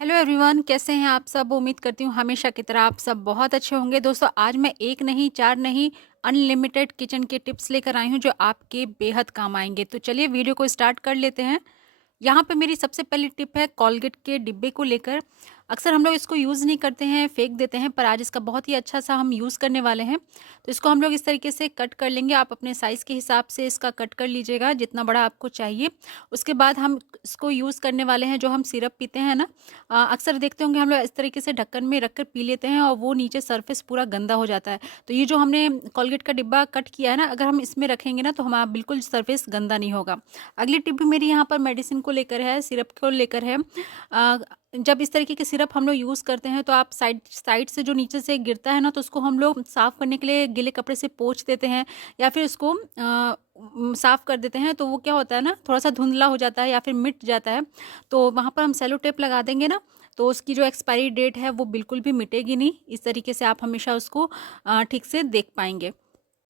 Hello everyone, कैसे हैं आप सब। उम्मीद करती हूँ हमेशा की तरह आप सब बहुत अच्छे होंगे। दोस्तों, आज मैं एक नहीं, चार नहीं, अनलिमिटेड किचन के टिप्स लेकर आई हूँ जो आपके बेहद काम आएंगे। तो चलिए वीडियो को स्टार्ट कर लेते हैं। यहाँ पे मेरी सबसे पहली टिप है कोलगेट के डिब्बे को लेकर। अक्सर हम लोग इसको यूज़ नहीं करते हैं, फेंक देते हैं, पर आज इसका बहुत ही अच्छा सा हम यूज़ करने वाले हैं। तो इसको हम लोग इस तरीके से कट कर लेंगे। आप अपने साइज़ के हिसाब से इसका कट कर लीजिएगा, जितना बड़ा आपको चाहिए। उसके बाद हम इसको यूज़ करने वाले हैं। जो हम सिरप पीते हैं ना, अक्सर देखते होंगे हम लोग इस तरीके से ढक्कन में रख कर पी लेते हैं और वो नीचे सरफेस पूरा गंदा हो जाता है। तो ये जो हमने कोलगेट का डिब्बा कट किया है ना, अगर हम इसमें रखेंगे ना तो हमारा बिल्कुल सरफेस गंदा नहीं होगा। अगली टिप भी मेरी यहाँ पर मेडिसिन को लेकर है, सिरप को लेकर है। अ, जब इस तरीके के सिरप हम लोग यूज़ करते हैं तो आप साइड साइड से जो नीचे से गिरता है ना, तो उसको हम लोग साफ़ करने के लिए गीले कपड़े से पोंछ देते हैं या फिर उसको साफ़ कर देते हैं। तो वो क्या होता है ना, थोड़ा-सा धुंधला हो जाता है या फिर मिट जाता है। तो वहाँ पर हम सेलो टेप लगा देंगे ना, तो उसकी जो एक्सपायरी डेट है वो बिल्कुल भी मिटेगी नहीं। इस तरीके से आप हमेशा उसको ठीक से देख पाएँगे।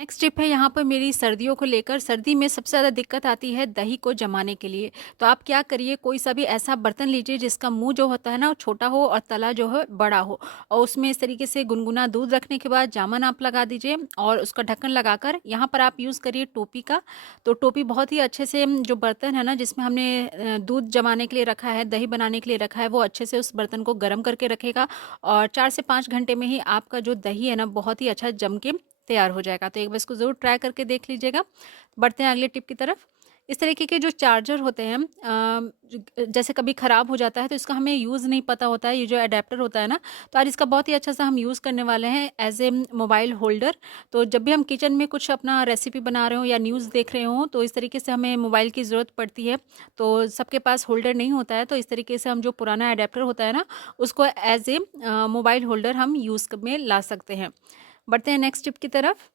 नेक्स्ट टिप है यहाँ पर मेरी सर्दियों को लेकर। सर्दी में सबसे ज़्यादा दिक्कत आती है दही को जमाने के लिए। तो आप क्या करिए, कोई सा भी ऐसा बर्तन लीजिए जिसका मुंह जो होता है ना वो छोटा हो और तला जो है बड़ा हो, और उसमें इस तरीके से गुनगुना दूध रखने के बाद जामन आप लगा दीजिए और उसका ढक्कन लगाकर यहाँ पर आप यूज़ करिए टोपी का। तो टोपी बहुत ही अच्छे से जो बर्तन है ना जिसमें हमने दूध जमाने के लिए रखा है, दही बनाने के लिए रखा है, वो अच्छे से उस बर्तन को गर्म करके रखेगा और 4 से 5 घंटे में ही आपका जो दही है ना बहुत ही अच्छा जम के तैयार हो जाएगा। तो एक बार इसको ज़रूर ट्राई करके देख लीजिएगा। बढ़ते हैं अगले टिप की तरफ। इस तरीके के जो चार्जर होते हैं, जैसे कभी ख़राब हो जाता है तो इसका हमें यूज़ नहीं पता होता है, ये जो एडेप्टर होता है ना, तो आज इसका बहुत ही अच्छा सा हम यूज़ करने वाले हैं एज़ ए मोबाइल होल्डर। तो जब भी हम किचन में कुछ अपना रेसिपी बना रहे हों या न्यूज़ देख रहे हों तो इस तरीके से हमें मोबाइल की ज़रूरत पड़ती है। तो सबके पास होल्डर नहीं होता है, तो इस तरीके से हम जो पुराना एडेप्टर होता है ना उसको एज़ ए मोबाइल होल्डर हम यूज़ में ला सकते हैं। बढ़ते हैं नेक्स्ट टिप की तरफ।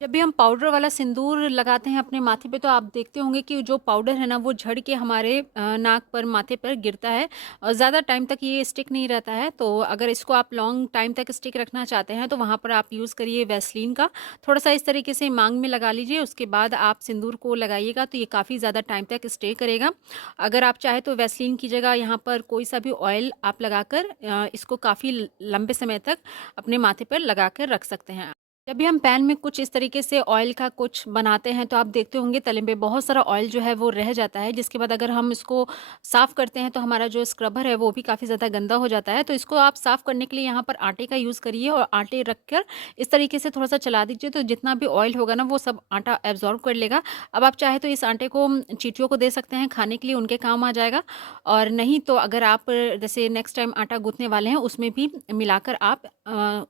जब भी हम पाउडर वाला सिंदूर लगाते हैं अपने माथे पे तो आप देखते होंगे कि जो पाउडर है ना वो झड़ के हमारे नाक पर, माथे पर गिरता है और ज़्यादा टाइम तक ये स्टिक नहीं रहता है। तो अगर इसको आप लॉन्ग टाइम तक स्टिक रखना चाहते हैं तो वहाँ पर आप यूज़ करिए वैसलीन का। थोड़ा सा इस तरीके से मांग में लगा लीजिए, उसके बाद आप सिंदूर को लगाइएगा तो ये काफ़ी ज़्यादा टाइम तक स्टे करेगा। अगर आप चाहे तो वैसलीन की जगह यहाँ पर कोई सा भी ऑयल आप लगाकर इसको काफ़ी लंबे समय तक अपने माथे पर लगा कर रख सकते हैं। जब भी हम पैन में कुछ इस तरीके से ऑयल का कुछ बनाते हैं तो आप देखते होंगे तले पे बहुत सारा ऑयल जो है वो रह जाता है, जिसके बाद अगर हम इसको साफ़ करते हैं तो हमारा जो स्क्रबर है वो भी काफ़ी ज़्यादा गंदा हो जाता है। तो इसको आप साफ़ करने के लिए यहाँ पर आटे का यूज़ करिए और आटे रख कर इस तरीके से थोड़ा सा चला दीजिए, तो जितना भी ऑयल होगा ना वो सब आटा एब्जॉर्ब कर लेगा। अब आप चाहे तो इस आटे को चींटियों को दे सकते हैं खाने के लिए, उनके काम आ जाएगा। और नहीं तो अगर आप जैसे नेक्स्ट टाइम आटा गूँथने वाले हैं उसमें भी मिलाकर आप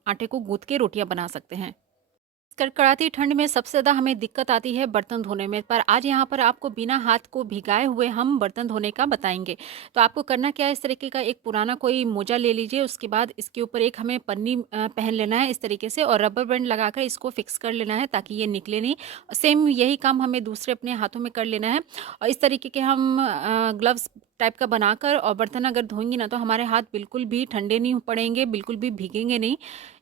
आटे को गूँथ के रोटियाँ बना सकते हैं। कड़कड़ाती ठंड में सबसे ज़्यादा हमें दिक्कत आती है बर्तन धोने में, पर आज यहाँ पर आपको बिना हाथ को भिगाए हुए हम बर्तन धोने का बताएंगे। तो आपको करना क्या है, इस तरीके का एक पुराना कोई मोजा ले लीजिए, उसके बाद इसके ऊपर एक हमें पन्नी पहन लेना है इस तरीके से और रबर बैंड लगाकर इसको फिक्स कर लेना है ताकि ये निकले नहीं। सेम यही काम हमें दूसरे अपने हाथों में कर लेना है और इस तरीके के हम ग्लव्स टाइप का बनाकर और बर्तन अगर धोएंगी ना तो हमारे हाथ बिल्कुल भी ठंडे नहीं पड़ेंगे, बिल्कुल भी भीगेंगे नहीं।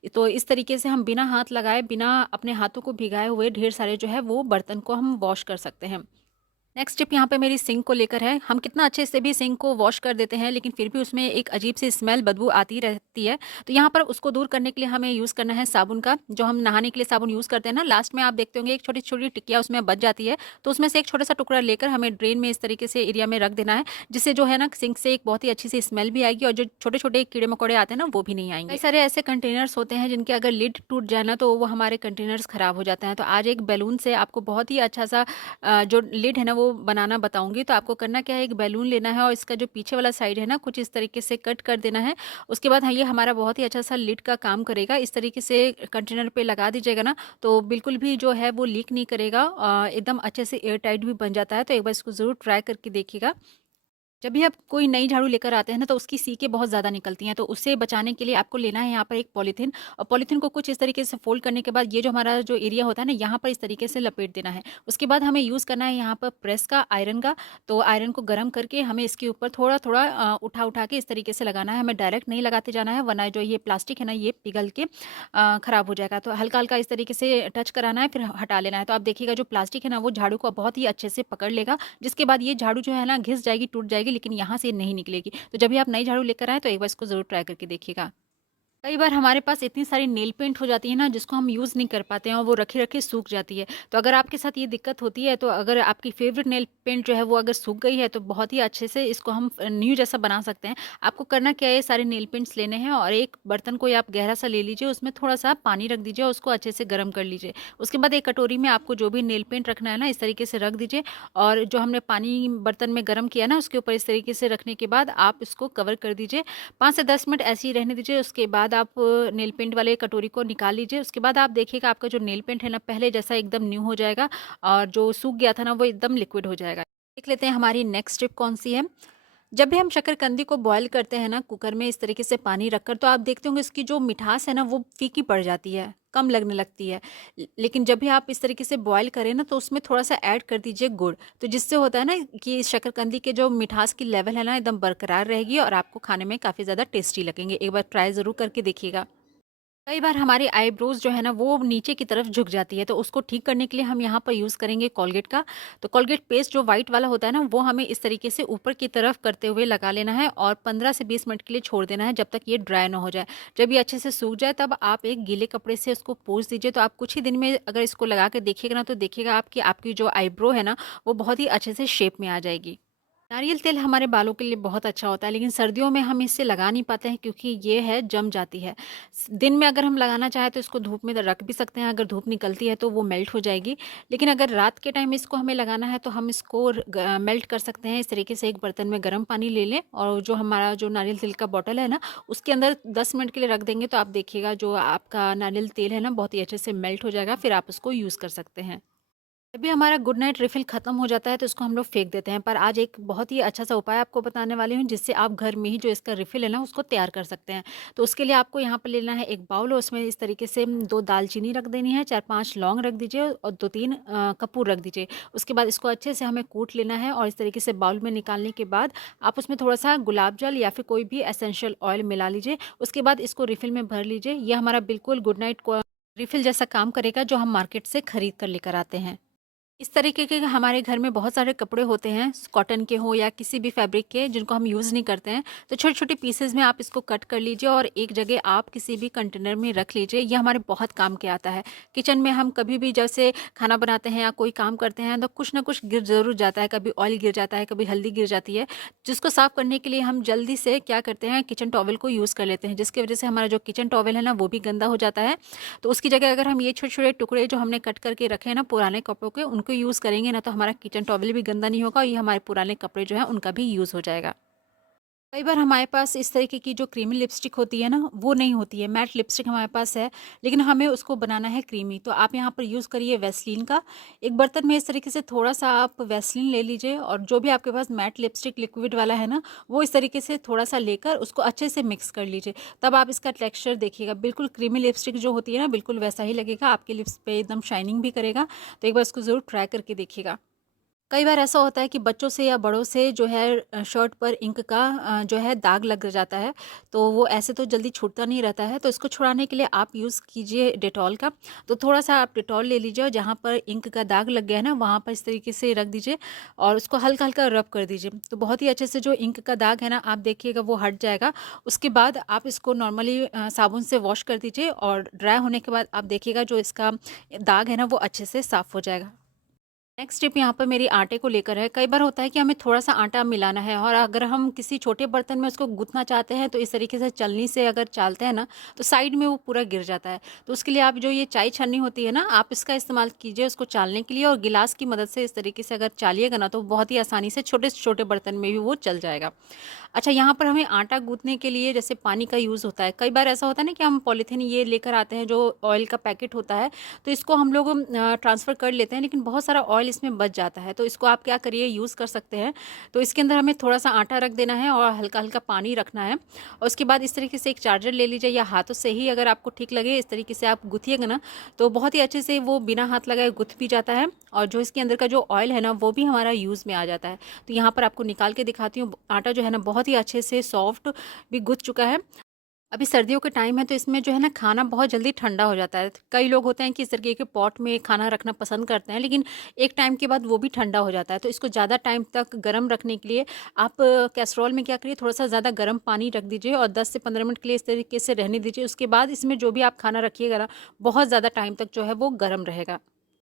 तो इस तरीके से हम बिना हाथ लगाए, बिना अपने हाथों को भिगाए हुए ढेर सारे जो है वो बर्तन को हम वॉश कर सकते हैं। नेक्स्ट टिप यहाँ पे मेरी सिंक को लेकर है। हम कितना अच्छे से भी सिंक को वॉश कर देते हैं लेकिन फिर भी उसमें एक अजीब सी स्मेल, बदबू आती रहती है। तो यहाँ पर उसको दूर करने के लिए हमें यूज़ करना है साबुन का। जो हम नहाने के लिए साबुन यूज़ करते हैं ना, लास्ट में आप देखते होंगे एक छोटी छोटी टिकिया उसमें बच जाती है, तो उसमें से एक छोटा सा टुकड़ा लेकर हमें ड्रेन में इस तरीके से एरिया में रख देना है, जिससे जो है ना सिंक से एक बहुत ही अच्छी सी स्मेल भी आएगी और जो छोटे छोटे कीड़े मकोड़े आते हैं ना वो भी नहीं आएंगे। कई सारे ऐसे कंटेनर्स होते हैं जिनके अगर लिड टूट जाए ना तो वो हमारे कंटेनर्स खराब हो जाते हैं। तो आज एक बैलून से आपको बहुत ही अच्छा सा जो लिड है ना वो बनाना बताऊंगी। तो आपको करना क्या है, एक बैलून लेना है और इसका जो पीछे वाला साइड है ना कुछ इस तरीके से कट कर देना है। उसके बाद हाँ, ये हमारा बहुत ही अच्छा सा लिड का काम करेगा। इस तरीके से कंटेनर पे लगा दीजिएगा ना तो बिल्कुल भी जो है वो लीक नहीं करेगा, एकदम अच्छे से एयर टाइट भी बन जाता है। तो एक बार इसको ज़रूर ट्राई करके देखिएगा। जब भी आप कोई नई झाड़ू लेकर आते हैं ना तो उसकी सीकें बहुत ज़्यादा निकलती हैं, तो उससे बचाने के लिए आपको लेना है यहाँ पर एक पॉलीथीन और पॉलीथीन को कुछ इस तरीके से फोल्ड करने के बाद ये जो हमारा जो एरिया होता है ना यहाँ पर इस तरीके से लपेट देना है। उसके बाद हमें यूज़ करना है यहाँ पर प्रेस का, आयरन का। तो आयरन को गर्म करके हमें इसके ऊपर थोड़ा थोड़ा उठा उठा के इस तरीके से लगाना है, हमें डायरेक्ट नहीं लगाते जाना है वरना जो ये प्लास्टिक है ना ये पिघल के ख़राब हो जाएगा। तो हल्का हल्का इस तरीके से टच कराना है फिर हटा लेना है। तो आप देखिएगा जो प्लास्टिक है ना वो झाड़ू को बहुत ही अच्छे से पकड़ लेगा, जिसके बाद ये झाड़ू जो है ना घिस जाएगी, टूट जाएगी, लेकिन यहाँ से नहीं निकलेगी। तो जब भी आप नई झाड़ू लेकर आएँ तो एक बार इसको ज़रूर ट्राई करके देखिएगा। कई बार हमारे पास इतनी सारी नेल पेंट हो जाती है ना, जिसको हम यूज़ नहीं कर पाते हैं और वो रखे-रखे सूख जाती है। तो अगर आपके साथ ये दिक्कत होती है, तो अगर आपकी फ़ेवरेट नेल पेंट जो है वो अगर सूख गई है, तो बहुत ही अच्छे से इसको हम न्यू जैसा बना सकते हैं। आपको करना क्या है, ये सारे नेल पेंट्स लेने हैं और एक बर्तन कोई आप गहरा-सा ले लीजिए, उसमें थोड़ा-सा पानी रख दीजिए और उसको अच्छे से गर्म कर लीजिए। उसके बाद एक कटोरी में आपको जो भी नेल पेंट रखना है ना, इस तरीके से रख दीजिए और जो हमने पानी बर्तन में गर्म किया ना, उसके ऊपर इस तरीके से रखने के बाद आप इसको कवर कर दीजिए। 5 से 10 मिनट ऐसे ही रहने दीजिए। उसके बाद आप नेल पेंट वाले कटोरी को निकाल लीजिए। उसके बाद आप देखिएगा आपका जो नेल पेंट है ना, पहले जैसा एकदम न्यू हो जाएगा और जो सूख गया था ना, वो एकदम लिक्विड हो जाएगा। देख लेते हैं हमारी नेक्स्ट टिप कौन-सी है। जब भी हम शकरकंदी को बॉयल करते हैं ना कुकर में इस तरीके से पानी रखकर, तो आप देखते होंगे इसकी जो मिठास है ना वो फीकी पड़ जाती है, कम लगने लगती है। लेकिन जब भी आप इस तरीके से बॉयल करें ना, तो उसमें थोड़ा-सा ऐड कर दीजिए गुड़। तो जिससे होता है ना कि शकरकंदी के जो मिठास की लेवल है ना एकदम बरकरार रहेगी और आपको खाने में काफ़ी ज़्यादा टेस्टी लगेंगे। एक बार ट्राई ज़रूर करके देखिएगा। कई बार हमारी आईब्रोज जो है ना वो नीचे की तरफ झुक जाती है, तो उसको ठीक करने के लिए हम यहाँ पर यूज़ करेंगे कोलगेट का। तो कोलगेट पेस्ट जो वाइट वाला होता है ना, वो हमें इस तरीके से ऊपर की तरफ करते हुए लगा लेना है और 15 से 20 मिनट के लिए छोड़ देना है, जब तक ये ड्राई ना हो जाए। जब ये अच्छे से सूख जाए तब आप एक गीले कपड़े से उसको पोंछ दीजिए। तो आप कुछ ही दिन में अगर इसको लगा के देखिएगा ना, तो देखिएगा आपकी आपकी जो आईब्रो है ना वो बहुत ही अच्छे से शेप में आ जाएगी। नारियल तेल हमारे बालों के लिए बहुत अच्छा होता है, लेकिन सर्दियों में हम इससे लगा नहीं पाते हैं क्योंकि ये है जम जाती है। दिन में अगर हम लगाना चाहें तो इसको धूप में रख भी सकते हैं, अगर धूप निकलती है तो वो मेल्ट हो जाएगी। लेकिन अगर रात के टाइम इसको हमें लगाना है तो हम इसको मेल्ट कर सकते हैं। इस तरीके से एक बर्तन में गर्म पानी ले लें और जो हमारा जो नारियल तेल का बॉटल है ना, उसके अंदर 10 मिनट के लिए रख देंगे, तो आप देखिएगा जो आपका नारियल तेल है ना बहुत ही अच्छे से मेल्ट हो जाएगा, फिर आप उसको यूज़ कर सकते हैं। जब भी हमारा गुड नाइट रिफ़िल ख़त्म हो जाता है तो इसको हम लोग फेंक देते हैं, पर आज एक बहुत ही अच्छा-सा उपाय आपको बताने वाली हूँ, जिससे आप घर में ही जो इसका रिफ़िल है ना उसको तैयार कर सकते हैं। तो उसके लिए आपको यहाँ पर लेना है एक बाउल और उसमें इस तरीके से 2 दालचीनी रख देनी है, 4-5 लौंग रख दीजिए और 2-3 कपूर रख दीजिए। उसके बाद इसको अच्छे से हमें कूट लेना है और इस तरीके से बाउल में निकालने के बाद आप उसमें थोड़ा-सा गुलाब जल या फिर कोई भी एसेंशियल ऑयल मिला लीजिए। उसके बाद इसको रिफ़िल में भर लीजिए। ये हमारा बिल्कुल गुड नाइट को रिफ़िल जैसा काम करेगा, जो हम मार्केट से खरीद कर लेकर आते हैं। इस तरीके के हमारे घर में बहुत सारे कपड़े होते हैं, कॉटन के हों या किसी भी फैब्रिक के, जिनको हम यूज़ नहीं करते हैं। तो छोटे-छोटे पीसेज़ में आप इसको कट कर लीजिए और एक जगह आप किसी भी कंटेनर में रख लीजिए। ये हमारे बहुत काम के आता है। किचन में हम कभी भी जैसे खाना बनाते हैं या कोई काम करते हैं तो कुछ ना कुछ गिर ज़रूर जाता है, कभी ऑयल गिर जाता है, कभी हल्दी गिर जाती है, जिसको साफ़ करने के लिए हम जल्दी से क्या करते हैं, किचन टॉवल को यूज़ कर लेते हैं, जिसकी वज़ह से हमारा जो किचन टॉवल है ना वो भी गंदा हो जाता है। तो उसकी जगह अगर हम ये छोटे-छोटे टुकड़े जो हमने कट करके रखे हैं ना पुराने कपड़ों के, उनको यूज़ करेंगे ना, तो हमारा किचन टॉवल भी गंदा नहीं होगा और ये हमारे पुराने कपड़े जो हैं उनका भी यूज़ हो जाएगा। कई बार हमारे पास इस तरीके की जो क्रीमी लिपस्टिक होती है ना, वो नहीं होती है। मैट लिपस्टिक हमारे पास है, लेकिन हमें उसको बनाना है क्रीमी। तो आप यहाँ पर यूज़ करिए वैसलीन का। एक बर्तन में इस तरीके से थोड़ा-सा आप वैसलीन ले लीजिए और जो भी आपके पास मैट लिपस्टिक लिक्विड वाला है ना, वो इस तरीके से थोड़ा-सा लेकर उसको अच्छे से मिक्स कर लीजिए। तब आप इसका टेक्सचर देखिएगा, बिल्कुल क्रीमी लिपस्टिक जो होती है ना, बिल्कुल वैसा ही लगेगा। आपके लिप्स पे एकदम शाइनिंग भी करेगा। तो एक बार इसको ज़रूर ट्राई करके देखिएगा। कई बार ऐसा होता है कि बच्चों से या बड़ों से जो है शर्ट पर इंक का जो है दाग लग जाता है, तो वो ऐसे तो जल्दी छूटता नहीं रहता है। तो इसको छुड़ाने के लिए आप यूज़ कीजिए डेटॉल का। तो थोड़ा-सा आप डेटॉल ले लीजिए और जहाँ पर इंक का दाग लग गया है ना, वहाँ पर इस तरीके से रख दीजिए और उसको हल्का-हल्का रब कर दीजिए। तो बहुत ही अच्छे से जो इंक का दाग है ना, आप देखिएगा वो हट जाएगा। उसके बाद आप इसको नॉर्मली साबुन से वॉश कर दीजिए और ड्राई होने के बाद आप देखिएगा जो इसका दाग है ना, वो अच्छे से साफ़ हो जाएगा। नेक्स्ट टिप यहाँ पर मेरी आटे को लेकर है। कई बार होता है कि हमें थोड़ा-सा आटा मिलाना है और अगर हम किसी छोटे बर्तन में उसको गूँथना चाहते हैं, तो इस तरीके से छलनी से अगर चालते हैं ना, तो साइड में वो पूरा गिर जाता है। तो उसके लिए आप जो ये चाय छन्नी होती है ना, आप इसका इस्तेमाल कीजिए उसको चालने के लिए और गिलास की मदद से इस तरीके से अगर चालिएगा ना, तो बहुत ही आसानी से छोटे से छोटे बर्तन में भी वो चल जाएगा। अच्छा, यहाँ पर हमें आटा गूँथने के लिए जैसे पानी का यूज़ होता है। कई बार ऐसा होता है ना कि हम पॉलीथीन ये लेकर आते हैं, जो ऑयल का पैकेट होता है, तो इसको हम लोग ट्रांसफ़र कर लेते हैं, लेकिन बहुत सारा ऑयल इसमें बच जाता है। तो इसको आप क्या करिए, यूज़ कर सकते हैं। तो इसके अंदर हमें थोड़ा-सा आटा रख देना है और हल्का-हल्का पानी रखना है और उसके बाद इस तरीके से एक चार्जर ले लीजिए या हाथों से ही अगर आपको ठीक लगे इस तरीके से आप गूँथिएगा ना, तो बहुत ही अच्छे से वो बिना हाथ लगाए गूँथ भी जाता है और जो इसके अंदर का जो ऑयल है ना, वो भी हमारा यूज़ में आ जाता है। तो यहाँ पर आपको निकाल के दिखाती हूँ, आटा जो है ना बहुत ही अच्छे से सॉफ्ट भी गूँथ चुका है। अभी सर्दियों के टाइम है तो इसमें जो है ना खाना बहुत जल्दी ठंडा हो जाता है। कई लोग होते हैं कि इस तरीके के पॉट में खाना रखना पसंद करते हैं, लेकिन एक टाइम के बाद वो भी ठंडा हो जाता है। तो इसको ज़्यादा टाइम तक गर्म रखने के लिए आप कैसरोल में क्या करिए, थोड़ा-सा ज़्यादा गर्म पानी रख दीजिए और 10 से 15 मिनट के लिए इस तरीके से रहने दीजिए। उसके बाद इसमें जो भी आप खाना रखिएगा ना, बहुत ज़्यादा टाइम तक जो है वो गर्म रहेगा।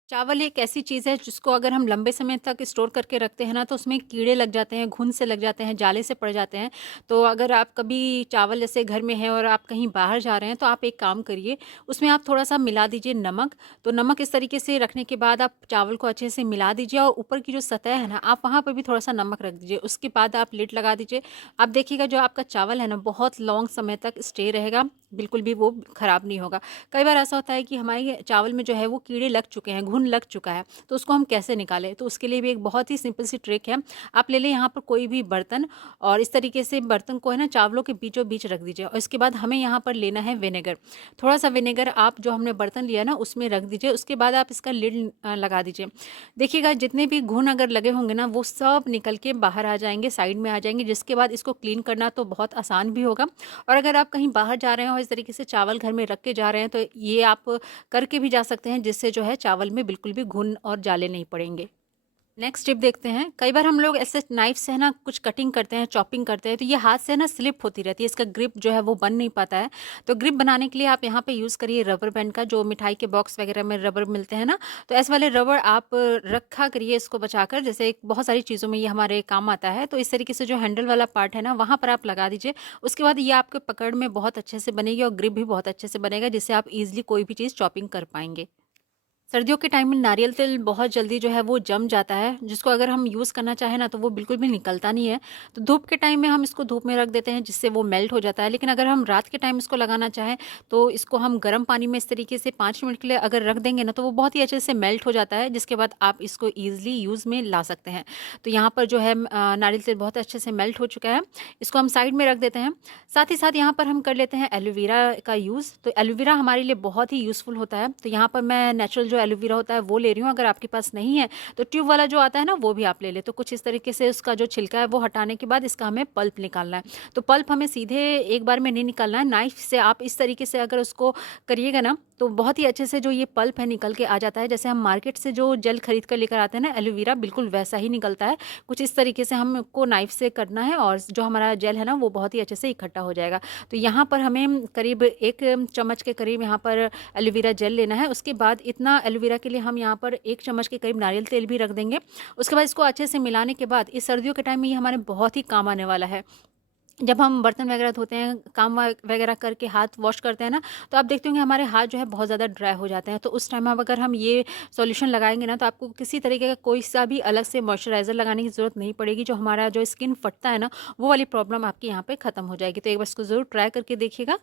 चावल एक ऐसी चीज़ है जिसको अगर हम लंबे समय तक स्टोर करके रखते हैं ना, तो उसमें कीड़े लग जाते हैं, घुन से लग जाते हैं, जाले से पड़ जाते हैं। तो अगर आप कभी चावल जैसे घर में है और आप कहीं बाहर जा रहे हैं, तो आप एक काम करिए, उसमें आप थोड़ा-सा मिला दीजिए नमक। तो नमक इस तरीके से रखने के बाद आप चावल को अच्छे से मिला दीजिए और ऊपर की जो सतह है ना, आप वहाँ पे भी थोड़ा-सा नमक रख दीजिए। उसके बाद आप लिड लगा दीजिए। आप देखिएगा जो आपका चावल है ना, बहुत लॉन्ग समय तक स्टे रहेगा, बिल्कुल भी वो खराब नहीं होगा। कई बार ऐसा होता है कि हमारे चावल में जो है वो कीड़े लग चुके हैं, घुन लग चुका है, तो उसको हम कैसे निकालें? तो उसके लिए भी एक बहुत ही सिंपल सी ट्रिक है। आप ले लें यहाँ पर कोई भी बर्तन और इस तरीके से बर्तन को है ना चावलों के बीचों-बीच रख दीजिए और इसके बाद हमें यहाँ पर लेना है विनेगर। थोड़ा-सा विनेगर आप जो हमने बर्तन लिया ना उसमें रख दीजिए, उसके बाद आप इसका लिड लगा दीजिए। देखिएगा जितने भी घुन अगर लगे होंगे ना वो सब निकल के बाहर आ जाएँगे, साइड में आ जाएँगे, जिसके बाद इसको क्लीन करना तो बहुत आसान भी होगा। और अगर आप कहीं बाहर जा रहे हैं और इस तरीके से चावल घर में रख के जा रहे हैं, तो ये आप करके भी जा सकते हैं, जिससे जो है चावल में बिल्कुल भी घुन और जाले नहीं पड़ेंगे। नेक्स्ट टिप देखते हैं। कई बार हम लोग ऐसे नाइफ से है ना कुछ कटिंग करते हैं, चॉपिंग करते हैं, तो ये हाथ से ना स्लिप होती रहती है, इसका ग्रिप जो है वो बन नहीं पाता है। तो ग्रिप बनाने के लिए आप यहाँ पे यूज़ करिए रबर बैंड का, जो मिठाई के बॉक्स वगैरह में रबर मिलते हैं ना, तो ऐसे वाले रबर आप रखा करिए इसको बचाकर। जैसे बहुत सारी चीज़ों में ये हमारे काम आता है, तो इस तरीके से जो हैंडल वाला पार्ट है ना वहाँ पर आप लगा दीजिए। उसके बाद ये आपके पकड़ में बहुत अच्छे से बनेगी और ग्रिप भी बहुत अच्छे से बनेगा, जिससे आप ईज़िली कोई भी चीज़ चॉपिंग कर पाएँगे। सर्दियों के टाइम में नारियल तेल बहुत जल्दी जो है वो जम जाता है, जिसको अगर हम यूज़ करना चाहें ना तो वो बिल्कुल भी निकलता नहीं है। तो धूप के टाइम में हम इसको धूप में रख देते हैं, जिससे वो मेल्ट हो जाता है। लेकिन अगर हम रात के टाइम इसको लगाना चाहें तो इसको हम गर्म पानी में इस तरीके से 5 मिनट के लिए अगर रख देंगे ना तो वो बहुत ही अच्छे से मेल्ट हो जाता है, जिसके बाद आप इसको ईज़िली यूज़ में ला सकते हैं। तो यहाँ पर जो है नारियल तेल बहुत अच्छे से मेल्ट हो चुका है। इसको हम साइड में रख देते हैं। साथ ही साथ यहाँ पर हम कर लेते हैं एलोवेरा का यूज़। तो एलोवेरा हमारे लिए बहुत ही यूज़फुल होता है। तो यहाँ पर मैं नेचुरल जो एलोवेरा होता है वो ले रही हूँ। अगर आपके पास नहीं है तो ट्यूब वाला जो आता है ना वो भी आप ले लें। तो कुछ इस तरीके से उसका जो छिलका है वो हटाने के बाद इसका हमें पल्प निकालना है। तो पल्प हमें सीधे एक बार में नहीं निकालना है, नाइफ से आप इस तरीके से अगर उसको करिएगा ना तो बहुत ही अच्छे से जो ये पल्प है निकल के आ जाता है। जैसे हम मार्केट से जो जेल खरीद कर लेकर आते हैं ना एलोवेरा, बिल्कुल वैसा ही निकलता है। कुछ इस तरीके से हमको नाइफ से करना है और जो हमारा जेल है ना वो बहुत ही अच्छे से इकट्ठा हो जाएगा। तो यहाँ पर हमें करीब 1 चम्मच के करीब यहाँ पर एलोवेरा जेल लेना है। उसके बाद इतना एलोवेरा के लिए हम यहाँ पर 1 चम्मच के करीब नारियल तेल भी रख देंगे। उसके बाद इसको अच्छे से मिलाने के बाद इस सर्दियों के टाइम में ये हमारे बहुत ही काम आने वाला है। जब हम बर्तन वगैरह धोते हैं, काम वगैरह करके हाथ वॉश करते हैं ना, तो आप देखते होंगे हमारे हाथ जो है बहुत ज़्यादा ड्राई हो जाते हैं। तो उस टाइम अब अगर हम ये सॉल्यूशन लगाएँगे ना, तो आपको किसी तरीके का कोई सा भी अलग से मॉइस्चराइज़र लगाने की ज़रूरत नहीं पड़ेगी। जो हमारा जो स्किन फटता है ना, वो वाली प्रॉब्लम आपकी यहाँ पे ख़त्म हो जाएगी। तो एक बार इसको ज़रूर ट्राई करके देखिएगा।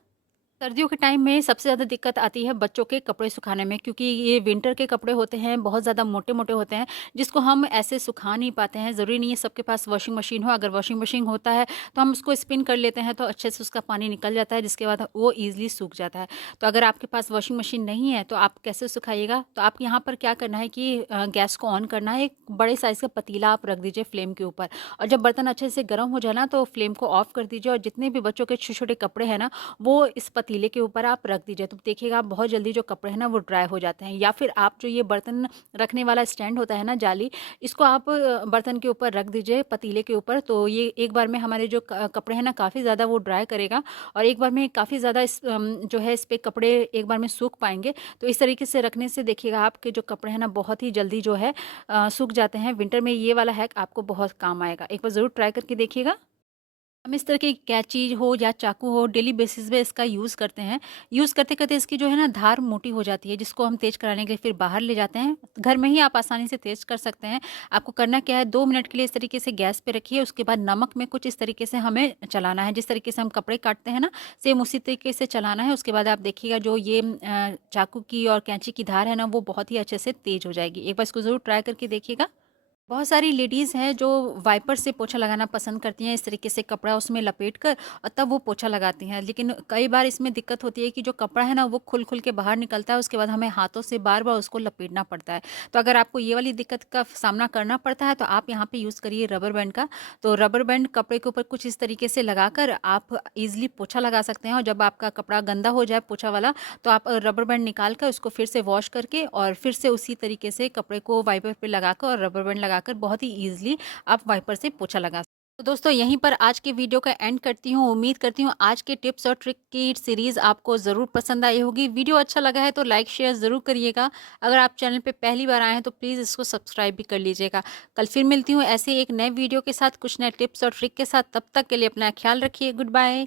सर्दियों के टाइम में सबसे ज़्यादा दिक्कत आती है बच्चों के कपड़े सुखाने में, क्योंकि ये विंटर के कपड़े होते हैं, बहुत ज़्यादा मोटे-मोटे होते हैं, जिसको हम ऐसे सुखा नहीं पाते हैं। ज़रूरी नहीं है सबके पास वॉशिंग मशीन हो। अगर वॉशिंग मशीन होता है तो हम उसको स्पिन कर लेते हैं तो अच्छे से उसका पानी निकल जाता है, जिसके बाद वो ईज़िली सूख जाता है। तो अगर आपके पास वॉशिंग मशीन नहीं है तो आप कैसे सुखाइएगा? तो आप यहाँ पर क्या करना है कि गैस को ऑन करना है, एक बड़े साइज़ का पतीला आप रख दीजिए फ्लेम के ऊपर और जब बर्तन अच्छे से गर्म हो जाए ना तो फ्लेम को ऑफ कर दीजिए और जितने भी बच्चों के छोटे-छोटे कपड़े हैं ना, वो इस पतीले के ऊपर आप रख दीजिए। तो देखिएगा आप बहुत जल्दी जो कपड़े हैं ना वो ड्राई हो जाते हैं। या फिर आप जो ये बर्तन रखने वाला स्टैंड होता है ना जाली, इसको आप बर्तन के ऊपर रख दीजिए पतीले के ऊपर, तो ये एक बार में हमारे जो कपड़े हैं ना काफ़ी ज़्यादा वो ड्राई करेगा और एक बार में काफ़ी ज़्यादा जो है इस पे कपड़े एक बार में सूख पाएँगे। तो इस तरीके से रखने से देखिएगा आपके जो कपड़े हैं ना बहुत ही जल्दी जो है सूख जाते हैं। विंटर में ये वाला हैक आपको बहुत काम आएगा। एक बार ज़रूर ट्राई करके देखिएगा। हम इस तरह की कैंची हो या चाकू हो डेली बेसिस पे इसका यूज़ करते हैं। यूज़ करते-करते इसकी जो है ना धार मोटी हो जाती है, जिसको हम तेज़ कराने के लिए फिर बाहर ले जाते हैं। घर में ही आप आसानी से तेज़ कर सकते हैं। आपको करना क्या है, 2 मिनट के लिए इस तरीके से गैस पे रखिए, उसके बाद नमक में कुछ इस तरीके से हमें चलाना है। जिस तरीके से हम कपड़े काटते हैं ना, सेम उसी तरीके से चलाना है। उसके बाद आप देखिएगा जो ये चाकू की और कैंची की धार है ना, वो बहुत ही अच्छे से तेज़ हो जाएगी। एक बार इसको ज़रूर ट्राई करके देखिएगा। बहुत सारी लेडीज़ हैं जो वाइपर से पोछा लगाना पसंद करती हैं, इस तरीके से कपड़ा उसमें लपेट कर और तब वो पोछा लगाती हैं। लेकिन कई बार इसमें दिक्कत होती है कि जो कपड़ा है ना वो खुल-खुल के बाहर निकलता है, उसके बाद हमें हाथों से बार-बार उसको लपेटना पड़ता है। तो अगर आपको ये वाली दिक्कत का सामना करना पड़ता है तो आप यहाँ पे यूज़ करिए रबर बैंड का। तो रबर बैंड कपड़े के ऊपर कुछ इस तरीके से लगाकर आप ईज़िली पोछा लगा सकते हैं, और जब आपका कपड़ा गंदा हो जाए पोछा वाला, तो आप रबर बैंड निकाल कर उसको फिर से वॉश करके और फिर से उसी तरीके से कपड़े को वाइपर पे लगाकर और रबर बैंड लगाकर बहुत ही ईजिली आप वाइपर से पोछा लगा। तो दोस्तों यहीं पर आज के वीडियो का एंड करती हूँ। उम्मीद करती हूँ आज के टिप्स और ट्रिक की सीरीज आपको ज़रूर पसंद आई होगी। वीडियो अच्छा लगा है तो लाइक शेयर ज़रूर करिएगा। अगर आप चैनल पे पहली बार आए हैं तो प्लीज़ इसको सब्सक्राइब भी कर लीजिएगा। कल फिर मिलती हूँ ऐसे एक नए वीडियो के साथ, कुछ नए टिप्स और ट्रिक के साथ। तब तक के लिए अपना ख्याल रखिए। Good bye.